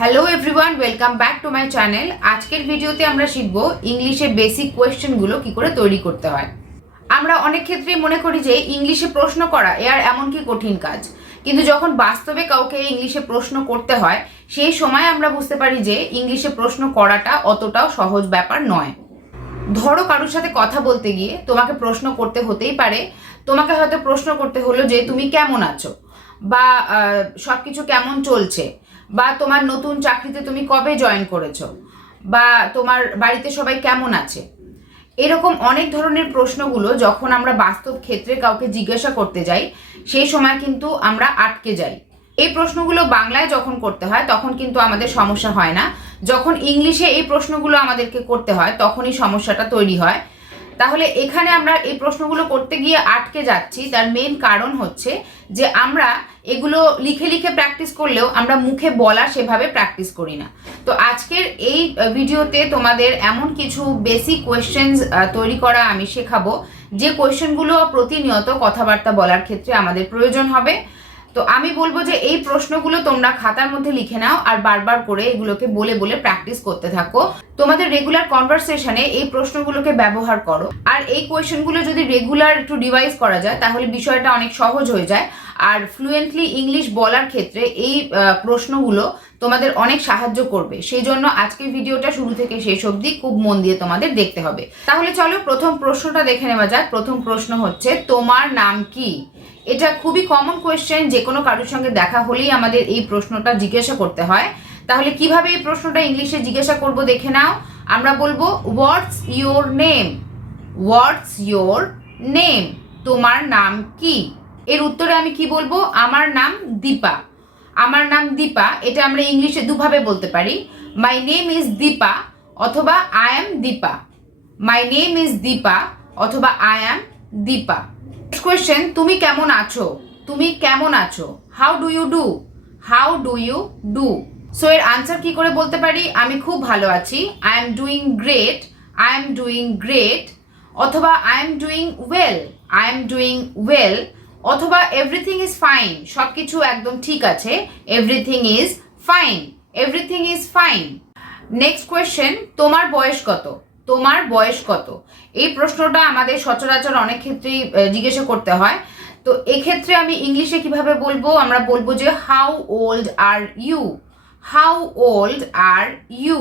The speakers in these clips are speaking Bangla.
Hello everyone, welcome back to my channel. আজকের ভিডিওতে আমরা শিখব ইংলিশে বেসিক কোয়েশ্চেনগুলো কি করে তৈরি করতে হয়। আমরা অনেক ক্ষেত্রেই মনে করি যে ইংলিশে প্রশ্ন করা আর এমন কি কঠিন কাজ, কিন্তু যখন বাস্তবে কাউকে ইংলিশে প্রশ্ন করতে হয় সেই সময় আমরা বুঝতে পারি যে ইংলিশে প্রশ্ন করাটা অতটাও সহজ ব্যাপার নয়। ধরো কারোর সাথে কথা বলতে গিয়ে তোমাকে প্রশ্ন করতে হতেই পারে। তোমাকে হয়তো প্রশ্ন করতে হলো যে তুমি কেমন আছো, বা সবকিছু কেমন চলছে, বা তোমার নতুন চাকরিতে তুমি কবে জয়েন করেছো, বা তোমার বাড়িতে সবাই কেমন আছে। এরকম অনেক ধরনের প্রশ্নগুলো যখন আমরা বাস্তব ক্ষেত্রে কাউকে জিজ্ঞাসা করতে যাই সেই সময় কিন্তু আমরা আটকে যাই। এই প্রশ্নগুলো বাংলায় যখন করতে হয় তখন কিন্তু আমাদের সমস্যা হয় না, যখন ইংলিশে এই প্রশ্নগুলো আমাদেরকে করতে হয় তখনই সমস্যাটা তৈরি হয়। তাহলে এখানে আমরা এই প্রশ্নগুলো করতে গিয়ে আটকে যাচ্ছি, তার মেন কারণ হচ্ছে যে আমরা এগুলো লিখে লিখে প্র্যাকটিস করলেও আমরা মুখে বলা সেভাবে প্র্যাকটিস করি না। তো আজকের এই ভিডিওতে তোমাদের এমন কিছু বেসিক কোয়েশ্চেন্স তৈরি করা আমি শেখাবো, যে কোয়েশ্চেনগুলো প্রতিনিয়ত কথাবার্তা বলার ক্ষেত্রে আমাদের প্রয়োজন হবে। তো আমি বলবো যে এই প্রশ্নগুলো তোমরা খাতার মধ্যে লিখে নাও আর বারবার করে এগুলোকে বলে বলে প্র্যাকটিস করতে থাকো। তোমাদের রেগুলার কনভারসেশনে এই প্রশ্নগুলোকে ব্যবহার করো। আর এই কোয়েশ্চেনগুলো যদি রেগুলার একটু রিভাইজ করা যায় তাহলে বিষয়টা অনেক সহজ হয়ে যায়। আর ফ্লুয়েন্টলি ইংলিশ বলার ক্ষেত্রে এই প্রশ্নগুলো তোমাদের অনেক সাহায্য করবে। সেই জন্য আজকের ভিডিওটা শুরু থেকে শেষ অবধি খুব মন দিয়ে তোমাদের দেখতে হবে। তাহলে চলো প্রথম প্রশ্নটা দেখে নেওয়া যাক। প্রথম প্রশ্ন হচ্ছে, তোমার নাম কি? এটা খুবই কমন কোয়েশ্চেন, যে কোনো কারোর সঙ্গে দেখা হলেই আমাদের এই প্রশ্নটা জিজ্ঞাসা করতে হয়। তাহলে কিভাবে এই প্রশ্নটা ইংলিশে জিজ্ঞাসা করব দেখে নাও। আমরা বলবো what's your name. What's your name, তোমার নাম কি? এর উত্তরে আমি কি বলবো? আমার নাম দীপা। আমার নাম দীপা, এটা আমরা ইংলিশে দুভাবে বলতে পারি। মাই নেম ইজ দীপা অথবা I am Deepa. My name is Deepa অথবা আই এম দীপা। কোয়েশ্চেন, তুমি কেমন আছো? তুমি কেমন আছো? How do you do? How do you do? So এর আনসার কি করে বলতে পারি? আমি খুব ভালো আছি, I am doing great. I am doing great অথবা I am doing well. I am doing well অথবা এভরিথিং ইজ ফাইন। সব কিছু একদম ঠিক আছে, everything is fine. Everything is fine. Next question, তোমার বয়স কত? তোমার বয়স কত? এই প্রশ্নটা আমাদের সচরাচর অনেক ক্ষেত্রেই জিজ্ঞাসা করতে হয়। তো এক্ষেত্রে আমি ইংলিশে কিভাবে বলবো? আমরা বলবো যে how old are you? How old are you?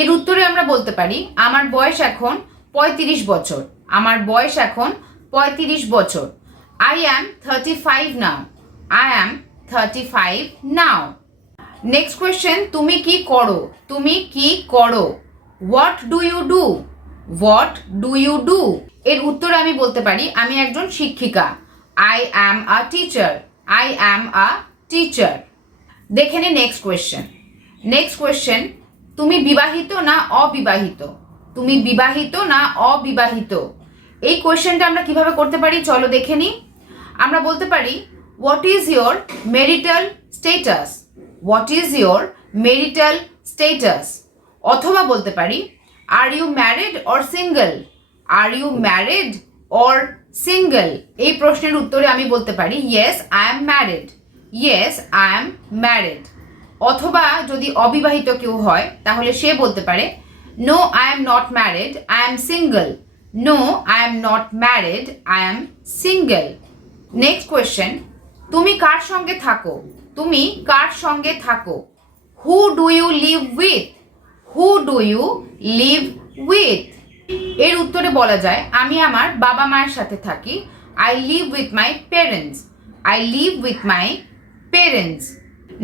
এর উত্তরে আমরা বলতে পারি আমার বয়স এখন 35 বছর। আমার বয়স এখন 35 বছর। I am 35 now. I am 35 now. Next question, তুমি কি করো? তুমি কি করো? What do you do? What do you do? এর উত্তরে আমি বলতে পারি আমি একজন শিক্ষিকা। I am a teacher. I am a teacher. দেখে নে নেক্সট কোয়েশ্চেন। নেক্সট কোয়েশ্চেন, তুমি বিবাহিত না অবিবাহিত? তুমি বিবাহিত না অবিবাহিত? এই কোয়েশ্চেনটা আমরা কিভাবে করতে পারি চলো দেখে নিই। আমরা বলতে পারি what is your marital status? What is your marital status? অথবা বলতে পারি are you married or single? Are you married or single? এই প্রশ্নের উত্তরে আমি বলতে পারি yes I am married. Yes I am married. অথবা যদি অবিবাহিত কেউ হয় তাহলে সে বলতে পারে no I am not married, I am single. No I am not married, I am single. Next question, তুমি কার সঙ্গে থাকো? তুমি কার সঙ্গে থাকো? Who do you live with? Who do you live with? এর উত্তরে বলা যায় আমি আমার বাবা মায়ের সাথে থাকি। I live with my parents. I live with my parents.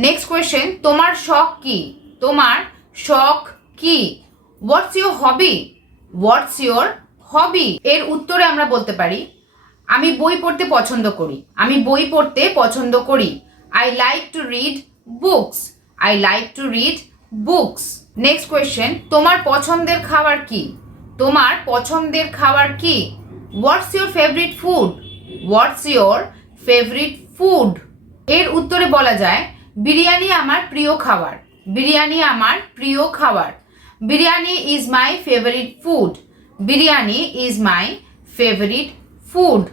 Next question, তোমার শখ কি? তোমার শখ কি? What's your hobby? What's your hobby? এর উত্তরে আমরা বলতে পারি আমি বই পড়তে পছন্দ করি। আমি বই পড়তে পছন্দ করি। I like to read books. I like to read books. Next question, তোমার পছন্দের খাবার কি? তোমার পছন্দের খাবার কি? What's your favourite food? What's your favourite food? এর উত্তরে বলা যায় বিরিয়ানি আমার প্রিয় খাবার। বিরিয়ানি আমার প্রিয় খাবার। Biryani is my favourite food. Biryani is my favourite food.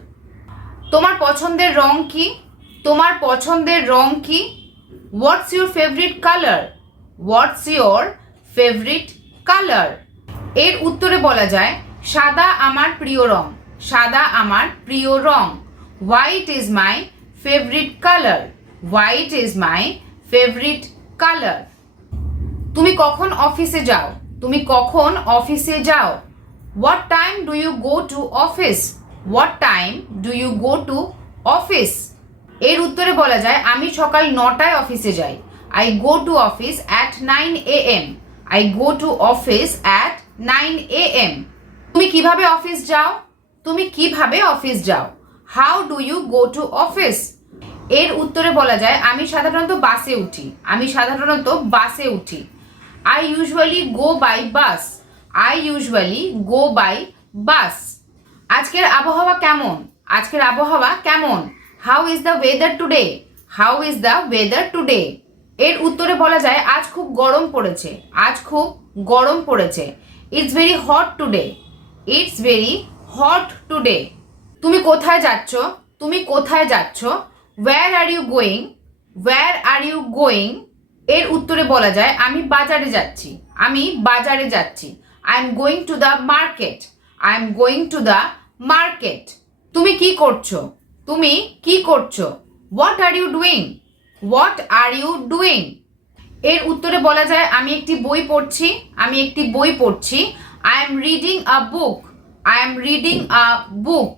তোমার পছন্দের রং কি? তোমার পছন্দের রং কি? What's your favourite colour? What's your favourite colour? এর উত্তরে বলা যায় সাদা আমার প্রিয় রং, সাদা আমার প্রিয় রং। White is my favourite colour, white is my favourite colour. তুমি কখন অফিসে যাও? তুমি কখন অফিসে যাও? What time do you go to office? What time do you go to office? এর উত্তরে বলা যায় আমি সকাল 9টায় অফিসে যাই। I go to office at 9 AM, I go to office at 9 AM। তুমি কিভাবে অফিস যাও? তুমি কিভাবে অফিস যাও? How do you go to office? এর উত্তরে বলা যায় আমি সাধারণত বাসে উঠি, আমি সাধারণত বাসে উঠি। I usually go by bus, I usually go by bus. আজকের আবহাওয়া কেমন? আজকের আবহাওয়া কেমন? How is the weather today? How is the weather today? এর উত্তরে বলা যায় আজ খুব গরম পড়েছে, আজ খুব গরম পড়েছে। It's very hot today, it's very hot today. তুমি কোথায় যাচ্ছ? তুমি কোথায় যাচ্ছ? Where are you going? Where are you going? এর উত্তরে বলা যায় আমি বাজারে যাচ্ছি, আমি বাজারে যাচ্ছি। I am going to the market, I am going to the market. তুমি কি করছো? তুমি কি করছো? What are you doing? What are you doing? এর উত্তরে বলা যায় আমি একটি বই পড়ছি, আমি একটি বই পড়ছি। I am reading a book, I am reading a book.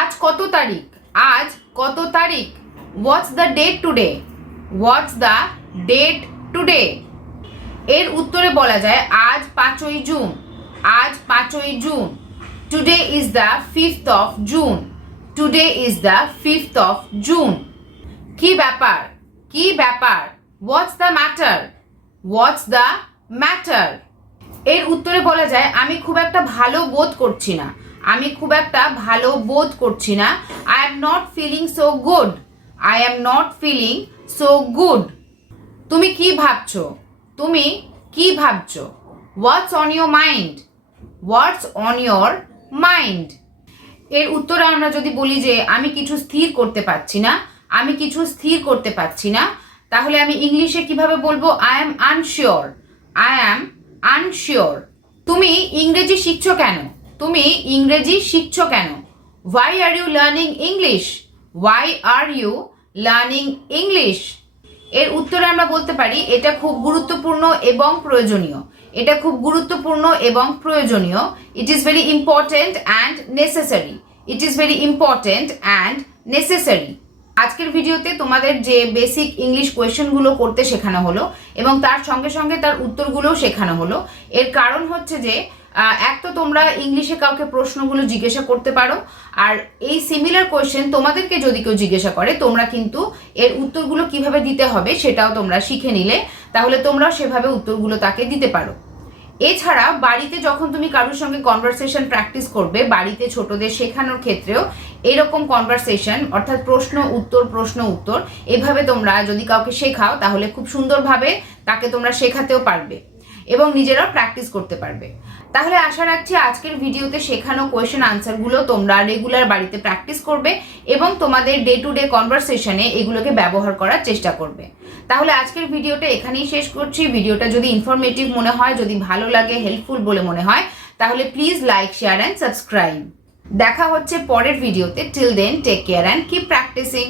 আজ কত তারিখ? আজ কত তারিখ? What's the date today? What's the date today? এর উত্তরে বলা যায় আজ 5ই জুন, আজ 5ই জুন। Today is the 5th of June, today is the 5th of June. কি ব্যাপার? কি ব্যাপার? What's the matter? What's the matter? এর উত্তরে বলা যায় আমি খুব একটা ভালো বোধ করছি না, আমি খুব একটা ভালো বোধ করছি না। I am not feeling so good, I am not feeling so good. তুমি কি ভাবছো? তুমি কি ভাবছো? What's on your mind? What's on your mind? এর উত্তরে আমরা যদি বলি যে আমি কিছু স্থির করতে পারছি না, আমি কিছু স্থির করতে পারছি না, তাহলে আমি ইংলিশে কিভাবে বলবো? I am unsure, I am unsure. তুমি ইংরেজি শিখছো কেন? তুমি ইংরেজি শিখছো কেন? Why are you learning English? Why are you learning English? এর উত্তরে আমরা বলতে পারি এটা খুব গুরুত্বপূর্ণ এবং প্রয়োজনীয়, এটা খুব গুরুত্বপূর্ণ এবং প্রয়োজনীয়। It is very important and necessary, it is very important and necessary. আজকের ভিডিওতে তোমাদের যে বেসিক ইংলিশ কোয়েশ্চেনগুলো করতে শেখানো হলো এবং তার সঙ্গে সঙ্গে তার উত্তরগুলোও শেখানো হলো। এর কারণ হচ্ছে যে এক তো তোমরা ইংলিশে কাউকে প্রশ্নগুলো জিজ্ঞাসা করতে পারো, আর এই সিমিলার কোয়েশ্চেন তোমাদেরকে যদি কেউ জিজ্ঞাসা করে তোমরা কিন্তু এর উত্তরগুলো কিভাবে দিতে হবে সেটাও তোমরা শিখে নিলে, তাহলে তোমরাও সেভাবে উত্তরগুলো তাকে দিতে পারো। এছাড়া বাড়িতে যখন তুমি কারোর সঙ্গে কনভারসেশন প্র্যাকটিস করবে, বাড়িতে ছোটদের শেখানোর ক্ষেত্রেও এরকম কনভারসেশন অর্থাৎ প্রশ্ন উত্তর এভাবে তোমরা যদি কাউকে শেখাও তাহলে খুব সুন্দরভাবে তাকে তোমরা শেখাতেও পারবে এবং নিজেরাও প্র্যাকটিস করতে পারবে। তাহলে আশা রাখছি আজকের ভিডিওতে শেখানো কোয়েশ্চেন আনসারগুলো তোমরা রেগুলার বাড়িতে প্র্যাকটিস করবে এবং তোমাদের ডে টু ডে কনভারসেশনে এগুলোকে ব্যবহার করার চেষ্টা করবে। তাহলে আজকের ভিডিওটা এখানেই শেষ করছি। ভিডিওটা যদি ইনফরমেটিভ মনে হয়, যদি ভালো লাগে, হেল্পফুল বলে মনে হয়, তাহলে please like, share and subscribe. দেখা হচ্ছে পরের ভিডিওতে। Till then take care and keep practising.